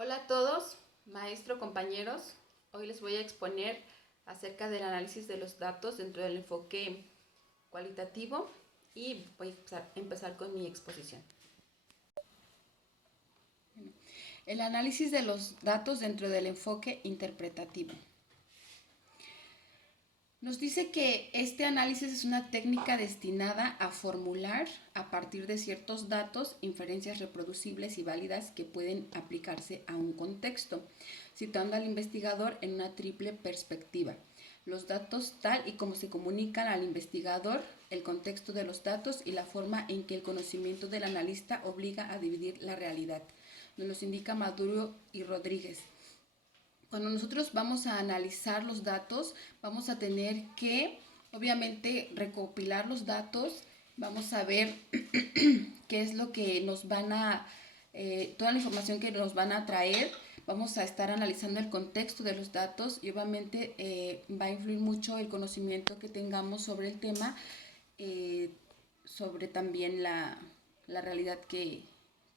Hola a todos, maestro, compañeros. Hoy les voy a exponer acerca del análisis de los datos dentro del enfoque cualitativo y voy a empezar con mi exposición. El análisis de los datos dentro del enfoque interpretativo. Nos dice que este análisis es una técnica destinada a formular a partir de ciertos datos inferencias reproducibles y válidas que pueden aplicarse a un contexto, situando al investigador en una triple perspectiva. Los datos tal y como se comunican al investigador, el contexto de los datos y la forma en que el conocimiento del analista obliga a dividir la realidad. Nos indica Maduro y Rodríguez. Cuando nosotros vamos a analizar los datos, vamos a tener que, obviamente, recopilar los datos, vamos a ver qué es lo que nos van a, toda la información que nos van a traer, vamos a estar analizando el contexto de los datos y obviamente va a influir mucho el conocimiento que tengamos sobre el tema, sobre también la realidad que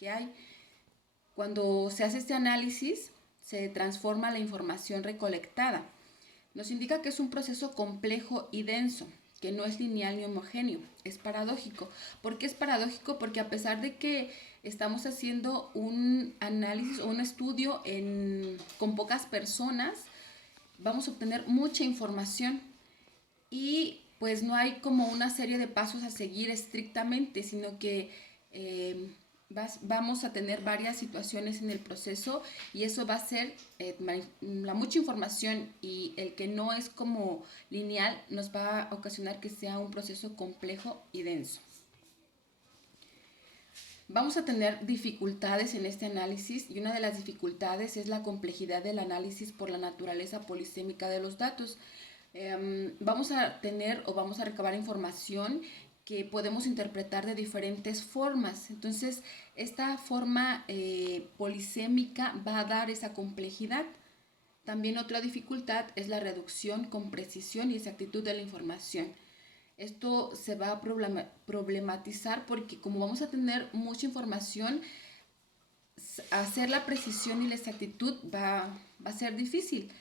hay. Cuando se hace este análisis, se transforma la información recolectada. Nos indica que es un proceso complejo y denso, que no es lineal ni homogéneo, es paradójico. ¿Por qué es paradójico? Porque a pesar de que estamos haciendo un análisis o un estudio con pocas personas, vamos a obtener mucha información y pues no hay como una serie de pasos a seguir estrictamente, sino que vamos a tener varias situaciones en el proceso y eso va a ser la mucha información y el que no es como lineal nos va a ocasionar que sea un proceso complejo y denso. Vamos a tener dificultades en este análisis y una de las dificultades es la complejidad del análisis por la naturaleza polisémica de los datos. Vamos a tener o vamos a recabar información que podemos interpretar de diferentes formas. Entonces, esta forma polisémica va a dar esa complejidad. También otra dificultad es la reducción con precisión y exactitud de la información. Esto se va a problematizar porque como vamos a tener mucha información, hacer la precisión y la exactitud va a ser difícil.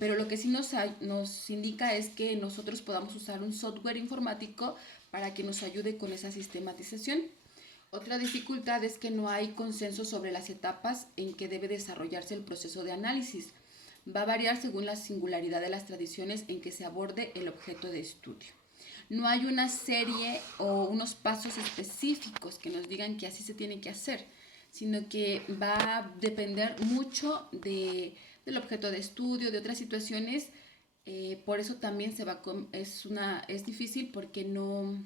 Pero lo que sí nos indica es que nosotros podamos usar un software informático para que nos ayude con esa sistematización. Otra dificultad es que no hay consenso sobre las etapas en que debe desarrollarse el proceso de análisis. Va a variar según la singularidad de las tradiciones en que se aborde el objeto de estudio. No hay una serie o unos pasos específicos que nos digan que así se tiene que hacer, sino que va a depender mucho del objeto de estudio, de otras situaciones. Por eso también es difícil porque no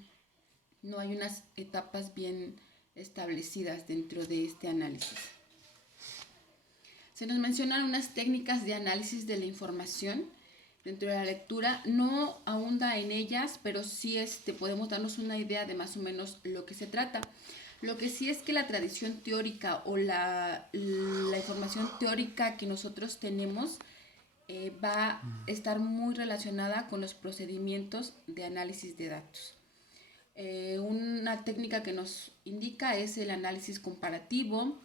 hay unas etapas bien establecidas dentro de este análisis. Se nos mencionan unas técnicas de análisis de la información dentro de la lectura. No ahonda en ellas, pero sí podemos darnos una idea de más o menos lo que se trata. Lo que sí es que la tradición teórica o la información teórica que nosotros tenemos va a estar muy relacionada con los procedimientos de análisis de datos. Una técnica que nos indica es el análisis comparativo,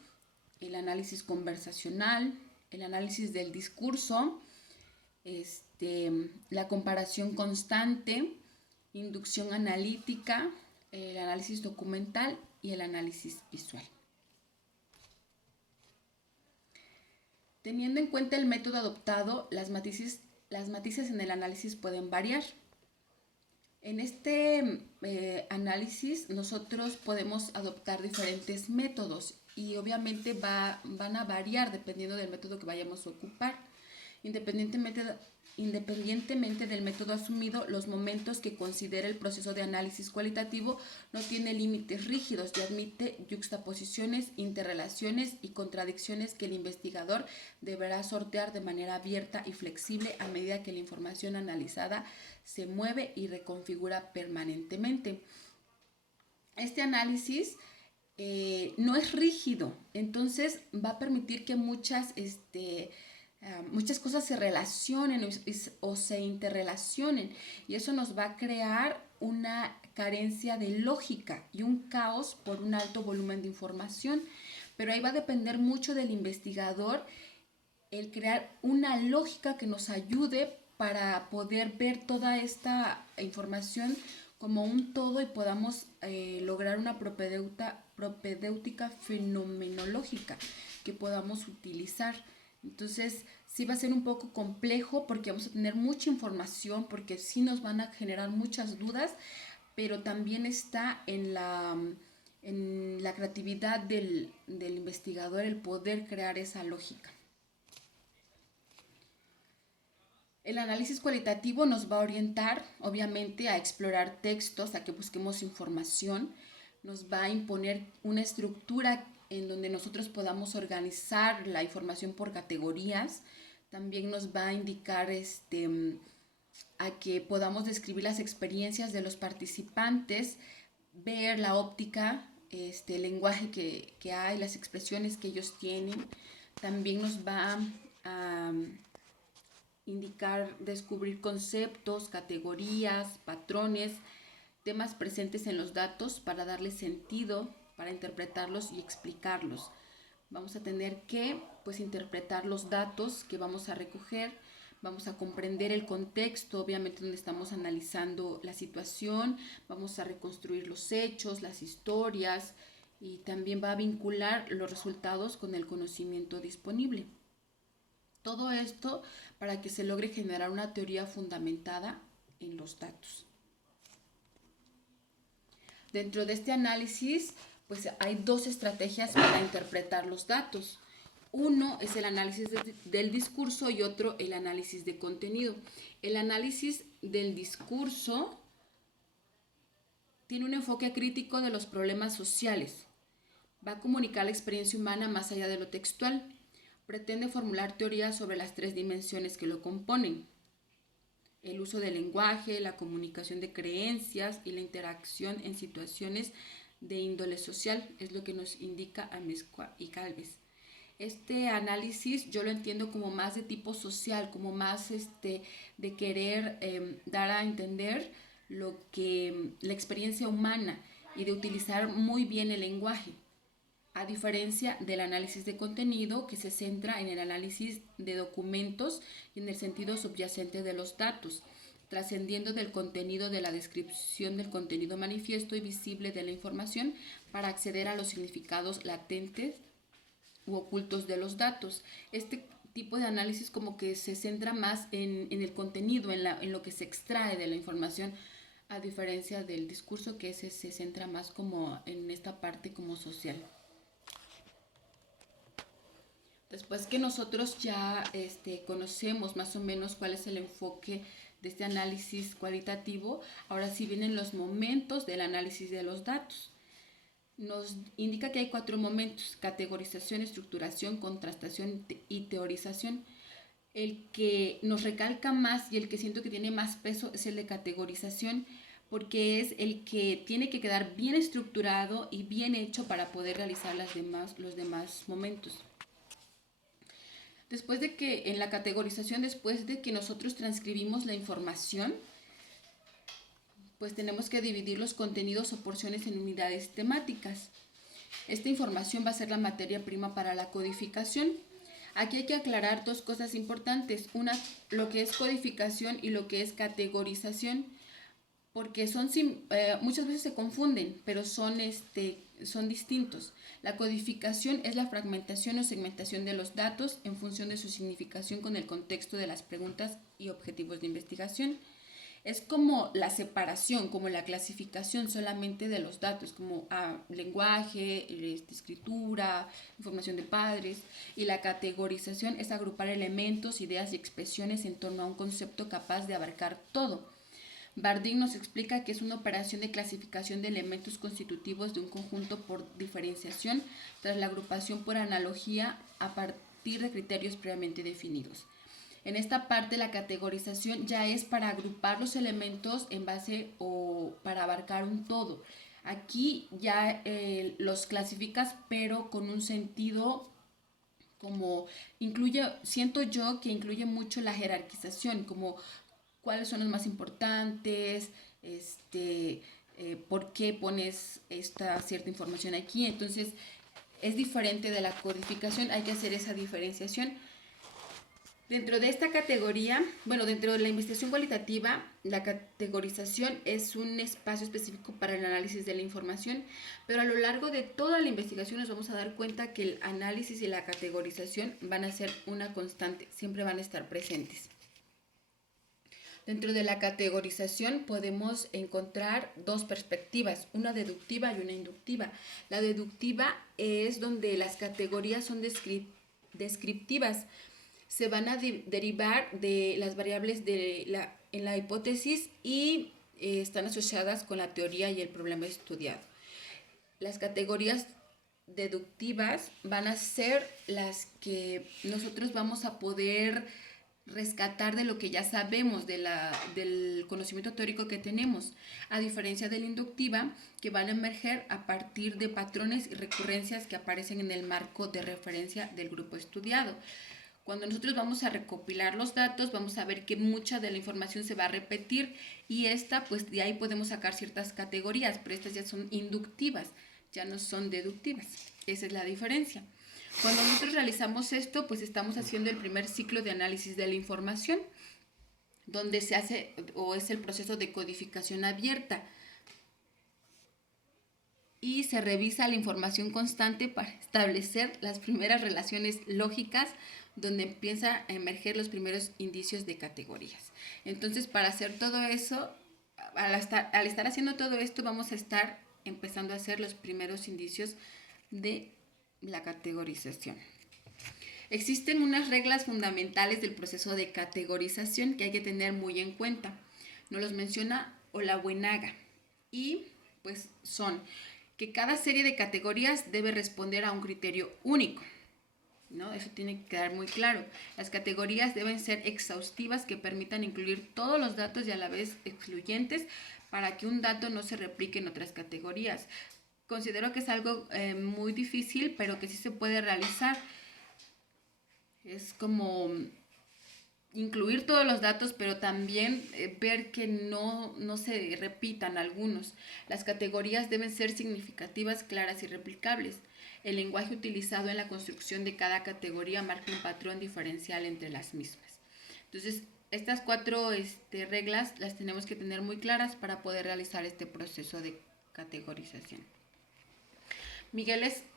el análisis conversacional, el análisis del discurso, la comparación constante, inducción analítica, el análisis documental y el análisis visual. Teniendo en cuenta el método adoptado, las matices en el análisis pueden variar. En este análisis nosotros podemos adoptar diferentes métodos y obviamente van a variar dependiendo del método que vayamos a ocupar. Independientemente del método asumido, los momentos que considera el proceso de análisis cualitativo no tiene límites rígidos y admite yuxtaposiciones, interrelaciones y contradicciones que el investigador deberá sortear de manera abierta y flexible a medida que la información analizada se mueve y reconfigura permanentemente. Este análisis no es rígido, entonces va a permitir que muchas cosas se relacionen o se interrelacionen y eso nos va a crear una carencia de lógica y un caos por un alto volumen de información. pero ahí va a depender mucho del investigador el crear una lógica que nos ayude para poder ver toda esta información como un todo y podamos lograr una propedéutica fenomenológica que podamos utilizar. Entonces, sí va a ser un poco complejo porque vamos a tener mucha información, porque sí nos van a generar muchas dudas, pero también está en la creatividad del investigador el poder crear esa lógica. El análisis cualitativo nos va a orientar, obviamente, a explorar textos, a que busquemos información, nos va a imponer una estructura en donde nosotros podamos organizar la información por categorías, también nos va a indicar a que podamos describir las experiencias de los participantes, ver la óptica, el lenguaje que hay, las expresiones que ellos tienen, también nos va a indicar, descubrir conceptos, categorías, patrones, temas presentes en los datos para darles sentido, para interpretarlos y explicarlos. Vamos a tener que interpretar los datos que vamos a recoger, vamos a comprender el contexto, obviamente donde estamos analizando la situación, vamos a reconstruir los hechos, las historias y también va a vincular los resultados con el conocimiento disponible. Todo esto para que se logre generar una teoría fundamentada en los datos. Dentro de este análisis, hay dos estrategias para interpretar los datos. Uno es el análisis del discurso y otro el análisis de contenido. El análisis del discurso tiene un enfoque crítico de los problemas sociales. Va a comunicar la experiencia humana más allá de lo textual. Pretende formular teorías sobre las tres dimensiones que lo componen: el uso del lenguaje, la comunicación de creencias y la interacción en situaciones de índole social, es lo que nos indica Amezcua y Gálvez. Este análisis yo lo entiendo como más de tipo social, como más de querer dar a entender la experiencia humana y de utilizar muy bien el lenguaje, a diferencia del análisis de contenido, que se centra en el análisis de documentos y en el sentido subyacente de los datos, trascendiendo del contenido de la descripción del contenido manifiesto y visible de la información para acceder a los significados latentes u ocultos de los datos. Este tipo de análisis como que se centra más en el contenido, en lo que se extrae de la información, a diferencia del discurso, que se centra más como en esta parte como social. Después que nosotros ya conocemos más o menos cuál es el enfoque de este análisis cualitativo, ahora sí vienen los momentos del análisis de los datos. Nos indica que hay 4 momentos: categorización, estructuración, contrastación y teorización. El que nos recalca más y el que siento que tiene más peso es el de categorización, porque es el que tiene que quedar bien estructurado y bien hecho para poder realizar los demás momentos. Después de que en la categorización, después de que nosotros transcribimos la información, tenemos que dividir los contenidos o porciones en unidades temáticas. Esta información va a ser la materia prima para la codificación. Aquí hay que aclarar 2 cosas importantes: una, lo que es codificación, y lo que es categorización, porque muchas veces se confunden, pero son distintos. La codificación es la fragmentación o segmentación de los datos en función de su significación con el contexto de las preguntas y objetivos de investigación. Es como la separación, como la clasificación solamente de los datos, como lenguaje, escritura, información de padres. Y la categorización es agrupar elementos, ideas y expresiones en torno a un concepto capaz de abarcar todo. Bardeen nos explica que es una operación de clasificación de elementos constitutivos de un conjunto por diferenciación tras la agrupación por analogía a partir de criterios previamente definidos. En esta parte, la categorización ya es para agrupar los elementos en base o para abarcar un todo. Aquí ya los clasificas, pero con un sentido como siento yo que incluye mucho la jerarquización, como cuáles son los más importantes, por qué pones esta cierta información aquí. Entonces, es diferente de la codificación, hay que hacer esa diferenciación. Dentro de esta categoría, bueno, dentro de la investigación cualitativa, la categorización es un espacio específico para el análisis de la información, pero a lo largo de toda la investigación nos vamos a dar cuenta que el análisis y la categorización van a ser una constante, siempre van a estar presentes. Dentro de la categorización podemos encontrar dos perspectivas, una deductiva y una inductiva. La deductiva es donde las categorías son descriptivas, se van a derivar de las variables en la hipótesis y están asociadas con la teoría y el problema estudiado. Las categorías deductivas van a ser las que nosotros vamos a poder rescatar de lo que ya sabemos, del conocimiento teórico que tenemos, a diferencia de la inductiva, que van a emerger a partir de patrones y recurrencias que aparecen en el marco de referencia del grupo estudiado. Cuando nosotros vamos a recopilar los datos, vamos a ver que mucha de la información se va a repetir y pues de ahí podemos sacar ciertas categorías, pero estas ya son inductivas, ya no son deductivas. Esa es la diferencia. Cuando nosotros realizamos esto, pues estamos haciendo el primer ciclo de análisis de la información, donde se hace o es el proceso de codificación abierta y se revisa la información constante para establecer las primeras relaciones lógicas donde empieza a emerger los primeros indicios de categorías. Entonces, para hacer todo eso, al estar haciendo todo esto, vamos a estar empezando a hacer los primeros indicios de la categorización. Existen unas reglas fundamentales del proceso de categorización que hay que tener muy en cuenta. Nos los menciona Olabuenaga y pues son que cada serie de categorías debe responder a un criterio único, ¿no? Eso tiene que quedar muy claro. Las categorías deben ser exhaustivas, que permitan incluir todos los datos y a la vez excluyentes para que un dato no se replique en otras categorías. Considero que es algo muy difícil, pero que sí se puede realizar. Es como incluir todos los datos, pero también ver que no se repitan algunos. Las categorías deben ser significativas, claras y replicables. El lenguaje utilizado en la construcción de cada categoría marca un patrón diferencial entre las mismas. Entonces, estas 4 reglas las tenemos que tener muy claras para poder realizar este proceso de categorización.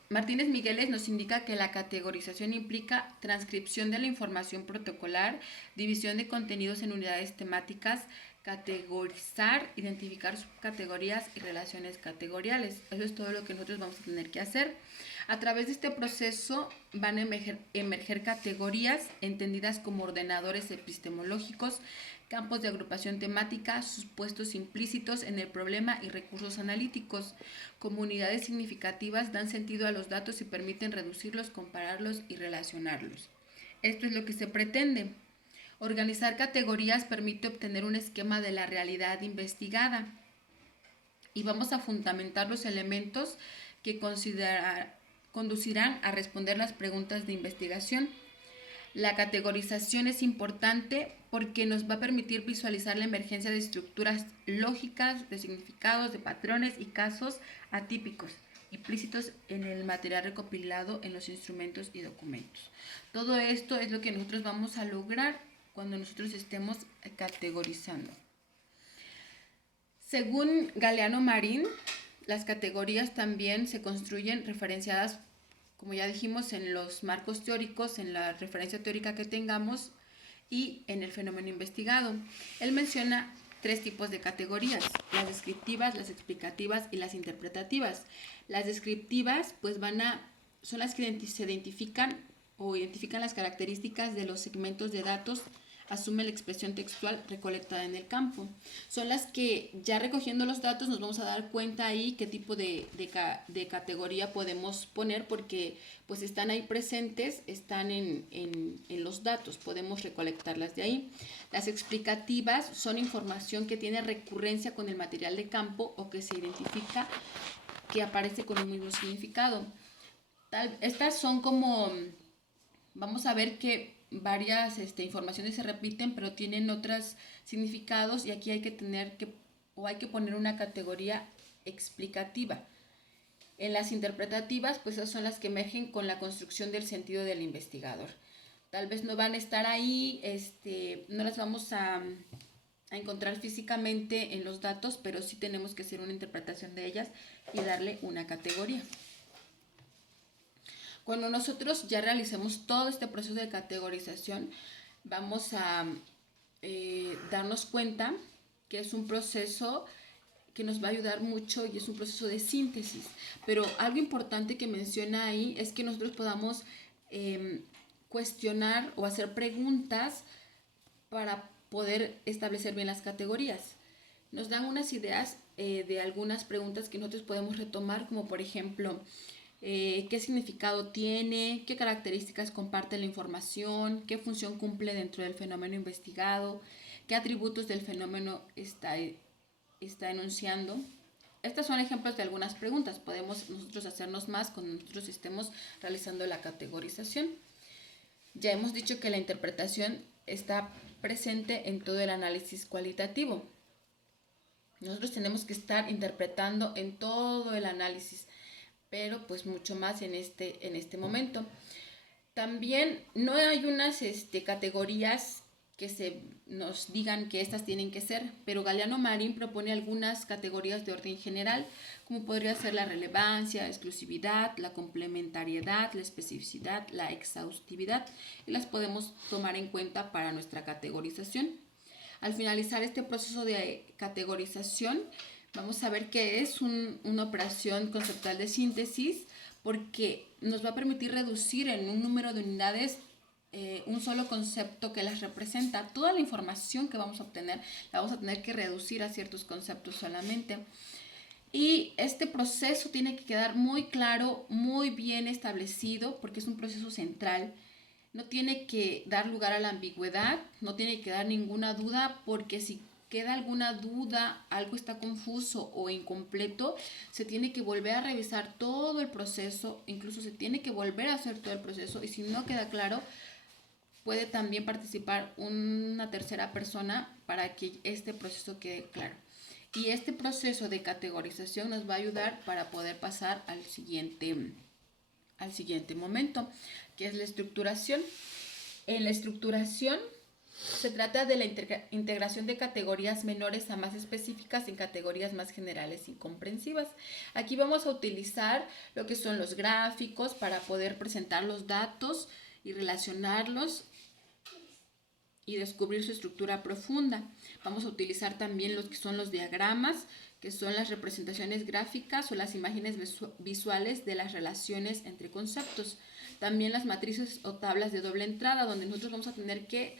Martínez Migueles nos indica que la categorización implica transcripción de la información protocolar, división de contenidos en unidades temáticas, categorizar, identificar subcategorías y relaciones categoriales. Eso es todo lo que nosotros vamos a tener que hacer. A través de este proceso van a emerger categorías entendidas como ordenadores epistemológicos, campos de agrupación temática, supuestos implícitos en el problema y recursos analíticos. Comunidades significativas dan sentido a los datos y permiten reducirlos, compararlos y relacionarlos. Esto es lo que se pretende. Organizar categorías permite obtener un esquema de la realidad investigada y vamos a fundamentar los elementos que conducirán a responder las preguntas de investigación. La categorización es importante porque nos va a permitir visualizar la emergencia de estructuras lógicas, de significados, de patrones y casos atípicos implícitos en el material recopilado en los instrumentos y documentos. Todo esto es lo que nosotros vamos a lograr cuando nosotros estemos categorizando. Según Galeano Marín, las categorías también se construyen referenciadas, como ya dijimos, en los marcos teóricos, en la referencia teórica que tengamos y en el fenómeno investigado. Él menciona 3 tipos de categorías: las descriptivas, las explicativas y las interpretativas. Las descriptivas pues son las que se identifican las características de los segmentos de datos, asume la expresión textual recolectada en el campo. Son las que ya recogiendo los datos nos vamos a dar cuenta ahí qué tipo de categoría podemos poner, porque pues están ahí presentes, están en los datos, podemos recolectarlas de ahí. Las explicativas son información que tiene recurrencia con el material de campo o que se identifica que aparece con un mismo significado. Estas son como, vamos a ver que varias informaciones se repiten, pero tienen otros significados, y aquí hay que poner una categoría explicativa. En las interpretativas, pues esas son las que emergen con la construcción del sentido del investigador. Tal vez no van a estar ahí, no las vamos a encontrar físicamente en los datos, pero sí tenemos que hacer una interpretación de ellas y darle una categoría. Cuando nosotros ya realicemos todo este proceso de categorización, vamos a darnos cuenta que es un proceso que nos va a ayudar mucho y es un proceso de síntesis. Pero algo importante que menciona ahí es que nosotros podamos cuestionar o hacer preguntas para poder establecer bien las categorías. Nos dan unas ideas de algunas preguntas que nosotros podemos retomar, como por ejemplo, qué significado tiene, qué características comparte la información, qué función cumple dentro del fenómeno investigado, qué atributos del fenómeno está enunciando. Estos son ejemplos de algunas preguntas. Podemos nosotros hacernos más cuando nosotros estemos realizando la categorización. Ya hemos dicho que la interpretación está presente en todo el análisis cualitativo. Nosotros tenemos que estar interpretando en todo el análisis, pero pues mucho más en este momento. También no hay unas categorías que nos digan que estas tienen que ser, pero Galeano Marín propone algunas categorías de orden general, como podría ser la relevancia, exclusividad, la complementariedad, la especificidad, la exhaustividad, y las podemos tomar en cuenta para nuestra categorización. Al finalizar este proceso de categorización, vamos a ver que es una operación conceptual de síntesis, porque nos va a permitir reducir en un número de unidades un solo concepto que las representa. Toda la información que vamos a obtener la vamos a tener que reducir a ciertos conceptos solamente. Y este proceso tiene que quedar muy claro, muy bien establecido, porque es un proceso central. No tiene que dar lugar a la ambigüedad, no tiene que dar ninguna duda, porque si queda alguna duda, algo está confuso o incompleto, se tiene que volver a revisar todo el proceso, incluso se tiene que volver a hacer todo el proceso, y si no queda claro, puede también participar una tercera persona para que este proceso quede claro. Y este proceso de categorización nos va a ayudar para poder pasar al siguiente momento, que es la estructuración. En la estructuración se trata de la integración de categorías menores a más específicas en categorías más generales y comprensivas. Aquí vamos a utilizar lo que son los gráficos para poder presentar los datos y relacionarlos y descubrir su estructura profunda. Vamos a utilizar también lo que son los diagramas, que son las representaciones gráficas o las imágenes visuales de las relaciones entre conceptos. También las matrices o tablas de doble entrada, donde nosotros vamos a tener que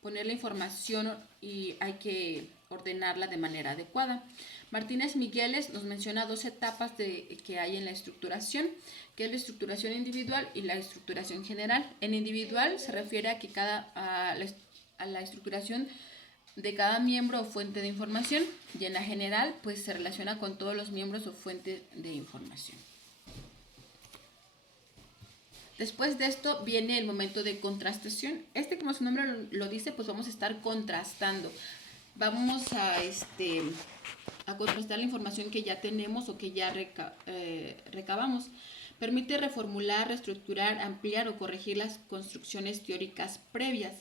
poner la información y hay que ordenarla de manera adecuada. Martínez Migueles nos menciona dos etapas que hay en la estructuración, que es la estructuración individual y la estructuración general. En individual se refiere a que a la estructuración de cada miembro o fuente de información, y en la general pues se relaciona con todos los miembros o fuentes de información. Después de esto viene el momento de contrastación. Como su nombre lo dice, pues vamos a estar contrastando. Vamos a contrastar la información que ya tenemos o que ya recabamos. Permite reformular, reestructurar, ampliar o corregir las construcciones teóricas previas.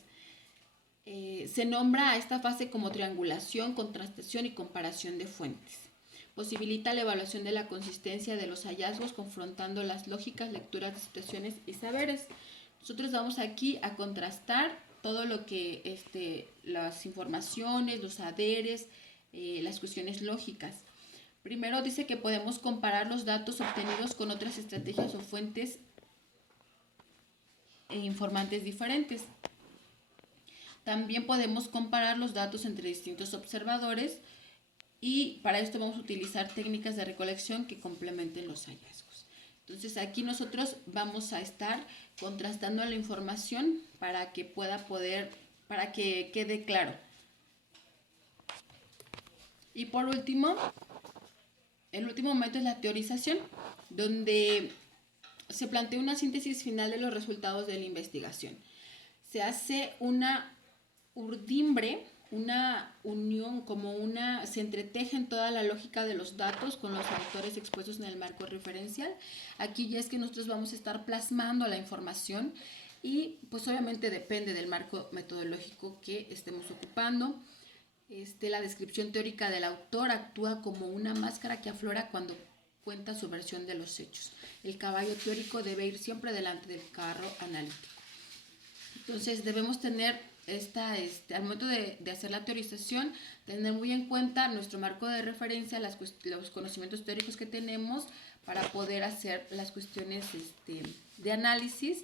Se nombra a esta fase como triangulación, contrastación y comparación de fuentes. Posibilita la evaluación de la consistencia de los hallazgos confrontando las lógicas, lecturas de situaciones y saberes. Nosotros vamos aquí a contrastar todo lo que las informaciones, los saberes, las cuestiones lógicas. Primero dice que podemos comparar los datos obtenidos con otras estrategias o fuentes e informantes diferentes. También podemos comparar los datos entre distintos observadores, y para esto vamos a utilizar técnicas de recolección que complementen los hallazgos. Entonces aquí nosotros vamos a estar contrastando la información para que quede claro. Y por último, el último momento es la teorización, donde se plantea una síntesis final de los resultados de la investigación. Se hace una urdimbre una unión, se entreteje en toda la lógica de los datos con los autores expuestos en el marco referencial. Aquí ya es que nosotros vamos a estar plasmando la información y pues obviamente depende del marco metodológico que estemos ocupando. La descripción teórica del autor actúa como una máscara que aflora cuando cuenta su versión de los hechos. El caballo teórico debe ir siempre delante del carro analítico. Entonces debemos tener al momento de hacer la teorización, tener muy en cuenta nuestro marco de referencia, los conocimientos teóricos que tenemos para poder hacer las cuestiones de análisis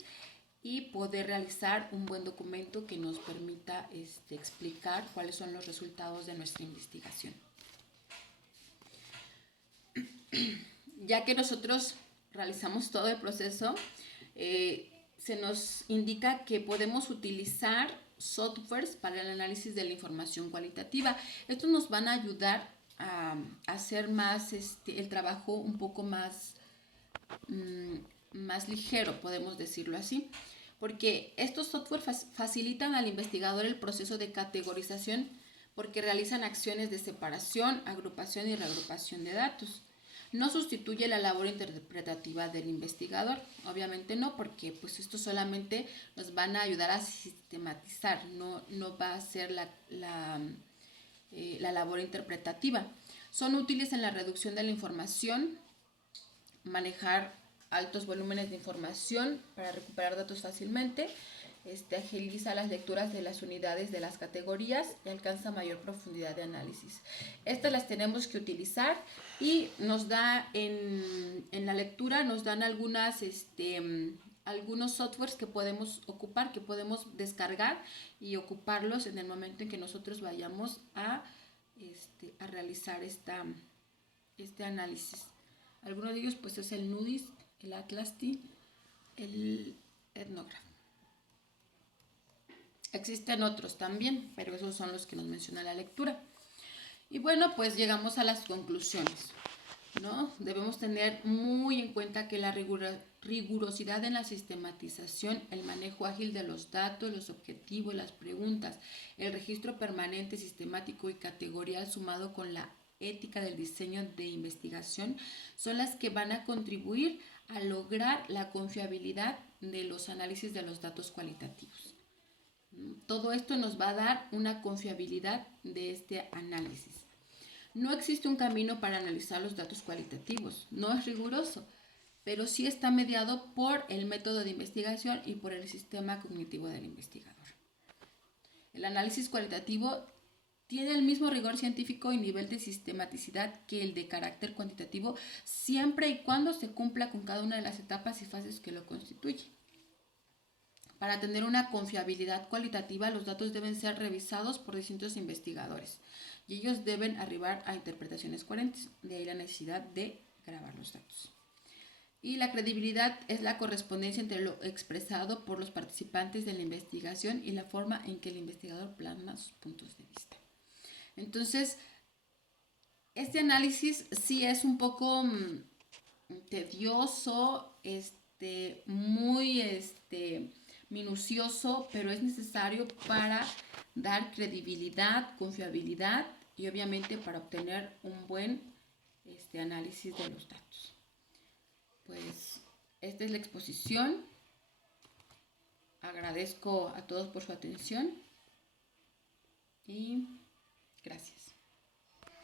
y poder realizar un buen documento que nos permita explicar cuáles son los resultados de nuestra investigación. Ya que nosotros realizamos todo el proceso, se nos indica que podemos utilizar softwares para el análisis de la información cualitativa. Estos nos van a ayudar a hacer más el trabajo un poco más ligero, podemos decirlo así, porque estos softwares facilitan al investigador el proceso de categorización porque realizan acciones de separación, agrupación y reagrupación de datos. No sustituye la labor interpretativa del investigador, obviamente no, porque pues esto solamente nos van a ayudar a sistematizar, no va a ser la labor interpretativa. Son útiles en la reducción de la información, manejar altos volúmenes de información para recuperar datos fácilmente, agiliza las lecturas de las unidades de las categorías y alcanza mayor profundidad de análisis. Estas las tenemos que utilizar y nos da en la lectura, nos dan algunos softwares que podemos ocupar, que podemos descargar y ocuparlos en el momento en que nosotros vayamos a realizar este análisis. Algunos de ellos pues es el NUDIS, el Atlasti, el Ethnograph. Existen otros también, pero esos son los que nos menciona la lectura. Y bueno, pues llegamos a las conclusiones, ¿no? Debemos tener muy en cuenta que la rigurosidad en la sistematización, el manejo ágil de los datos, los objetivos, las preguntas, el registro permanente, sistemático y categorial sumado con la ética del diseño de investigación son las que van a contribuir a lograr la confiabilidad de los análisis de los datos cualitativos. Todo esto nos va a dar una confiabilidad de este análisis. No existe un camino para analizar los datos cualitativos, no es riguroso, pero sí está mediado por el método de investigación y por el sistema cognitivo del investigador. El análisis cualitativo tiene el mismo rigor científico y nivel de sistematicidad que el de carácter cuantitativo, siempre y cuando se cumpla con cada una de las etapas y fases que lo constituye. Para tener una confiabilidad cualitativa, los datos deben ser revisados por distintos investigadores y ellos deben arribar a interpretaciones coherentes. De ahí la necesidad de grabar los datos. Y la credibilidad es la correspondencia entre lo expresado por los participantes de la investigación y la forma en que el investigador plasma sus puntos de vista. Entonces, este análisis sí es un poco tedioso, muy minucioso, pero es necesario para dar credibilidad, confiabilidad y obviamente para obtener un buen análisis de los datos. Pues esta es la exposición. Agradezco a todos por su atención y gracias.